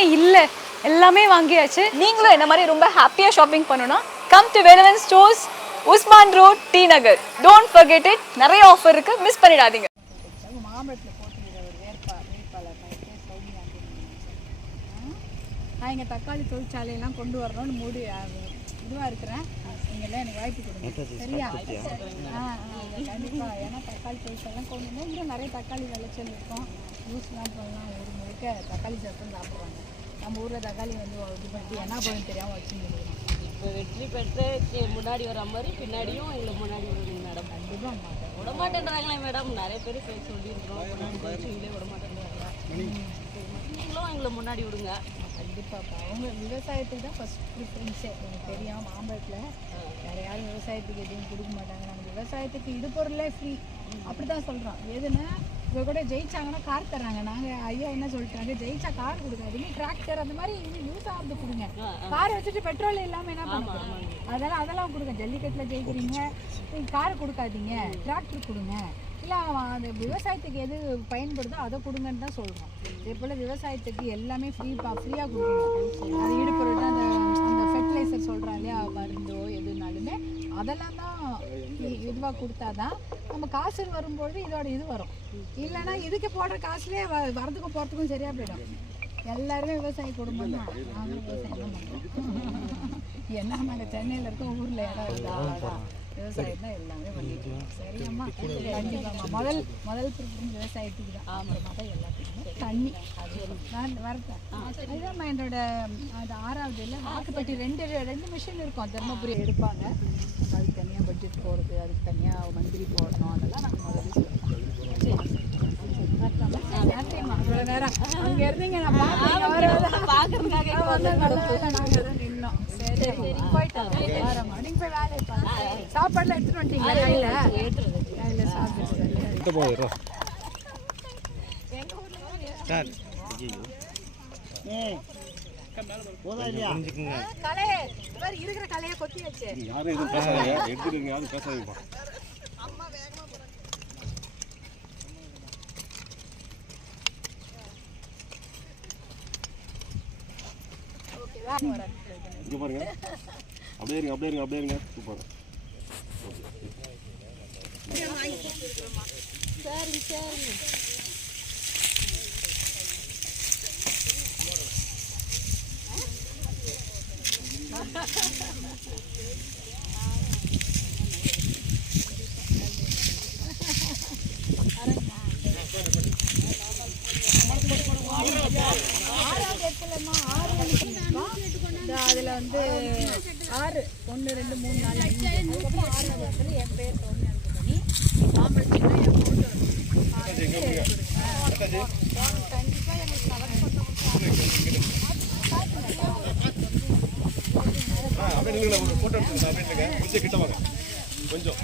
எதுவுமே இல்லை, எல்லாமே வாங்கியாச்சு. நீங்களும் என்ன மாதிரி ரொம்ப ஹாப்பியாக ஷாப்பிங் பண்ணணும்னா come to Velavan stores, Usman road, T Nagar. Don't forget it. நிறைய ஆஃபர் இருக்கு, மிஸ் பண்ணிடாதீங்க. மாம்பழத்தில் போட்டுக்கிற ஒரு வேட்பாளர் நான் இங்கே தக்காளி தொழிற்சாலையெல்லாம் கொண்டு வரணும்னு மூடி இதுவாக இருக்கிறேன். நீங்கள்லாம் எனக்கு வாய்ப்பு கொடுங்க, சரியா? கண்டிப்பாக. ஏன்னா தக்காளி தொழிற்சாலாம் கொண்டு வந்தால் இன்னும் நிறைய தக்காளி விளைச்சல் இருக்கும். ஜூஸ்லாம் பண்ணலாம். ஒரு முழுக்க தக்காளி சாப்பிட்டு சாப்பிடுவாங்க. நம்ம ஊரில் தக்காளி வந்து இது பண்ணி என்ன போய் தெரியாமல் வச்சுருக்கோம். இப்போ வெற்றி பெற்று முன்னாடி வர மாதிரி பின்னாடியும் எங்களுக்கு முன்னாடி வருவீங்க மேடம். கண்டிப்பாக மாட்டேன் விட மாட்டேன்றாங்களே மேடம். நிறைய பேர் சொல்லியிருக்கிறோம், நீங்களே விட மாட்டேன்றாங்க. நீங்களும் எங்களை முன்னாடி விடுங்க. கண்டிப்பாப்பா. அவங்க விவசாயத்துக்கு தான் ஃபஸ்ட் ப்ரிஃபரன்ஸே. எனக்கு தெரியும் மாம்பழத்தில் வேறு யாரும் விவசாயத்துக்கு எதுவும் கொடுக்க மாட்டாங்க. நம்ம விவசாயத்துக்கு இது பொருளே ஃப்ரீ அப்படி தான் சொல்கிறோம். எதுனா இப்போ கூட ஜெயிச்சாங்கன்னா கார் தராங்க. நாங்கள் ஐயா என்ன சொல்லிட்டாங்க, ஜெயிச்சா கார் கொடுக்காதீங்க, டிராக்டர் அந்த மாதிரி இது யூஸ் ஆகுது கொடுங்க. கார் வச்சுட்டு பெட்ரோல் இல்லாமல் என்ன பண்ணுவோம்? அதெல்லாம் கொடுங்க. ஜல்லிக்கட்டில் ஜெயிக்கிறீங்க, கார் கொடுக்காதீங்க, டிராக்டர் கொடுங்க. இல்லை அந்த விவசாயத்துக்கு எது பயன்படுதோ அதை கொடுங்கன்னு தான் சொல்கிறோம். இதே போல் விவசாயத்துக்கு எல்லாமே ஃப்ரீயாக கொடுக்கணும். அது ஈடுபொருள் அந்த அந்த ஃபெர்டிலைசர் சொல்கிறோம் இல்லையா, மருந்தோ எதுனாலுமே அதெல்லாம் தான் இதுவாக கொடுத்தா தான் நம்ம காசு வரும்பொழுது இதோட இது வரும். இல்லைன்னா இதுக்கு போடுற காசுலேயே வரதுக்கும் போகிறதுக்கும் சரியாக போயிடும். எல்லாருமே விவசாய குடும்பம் தான். நாங்களும் விவசாயம் தான் பண்ணுறோம். என்ன நாங்கள் சென்னையில் இருக்கோம், ஊரில் இடம் இருந்தா விவசாயம் தான் எல்லாமே பண்ணிட்டு. சரியாம்மா? கண்டிப்பாம்மா. முதல் ப்ரிஃபரன்ஸ் விவசாயத்துக்கு தான். ஆமாம்மா தான் எல்லாத்துக்குமே தண்ணி. அது நான் வரேன். அதுதான்மா என்னோட அது 6வது இல்லை வாக்குப்பட்டி ரெண்டு மிஷின் இருக்கும். தர்மபுரி எடுப்பாங்க. அதுக்கு தனியாக பட்ஜெட் போடுறது, அதுக்கு தனியாக மந்திரி போடணும். அதெல்லாம் நாங்கள் முதல்ல சொல்லுவோம். நன்றிம்மா. இவ்வளோ நேரம் அங்கே இருந்தீங்க, நான் பார்க்குறதுக்காக நாங்கள் தான் நின்னோம். சரி போயிட்டோம். வரம்மா. நீங்கள் போய் வேலையை பாருங்க. சாப்பாடுலாம் எடுத்துகிட்டு வந்துட்டீங்களா? கையில் சாப்பிட்டு இருக்கிற கலையை கொத்தி வச்சு இங்க பாருங்க. அப்படியே இருங்க. சூப்பர். சரிங்க. அதில் வந்து 6 1 2 3 4 5 அதுக்கப்புறம் 6வது இடத்துல என் பேர் பண்ணி மாம்பழத்துக்கு என் ஃபோட்டோ கண்டிப்பாக எங்களுக்கு கவர் அப்படியே நீங்க ஒரு போட்டோ எடுத்துங்க. அப்படியே கிட்ட வாங்க கொஞ்சம்.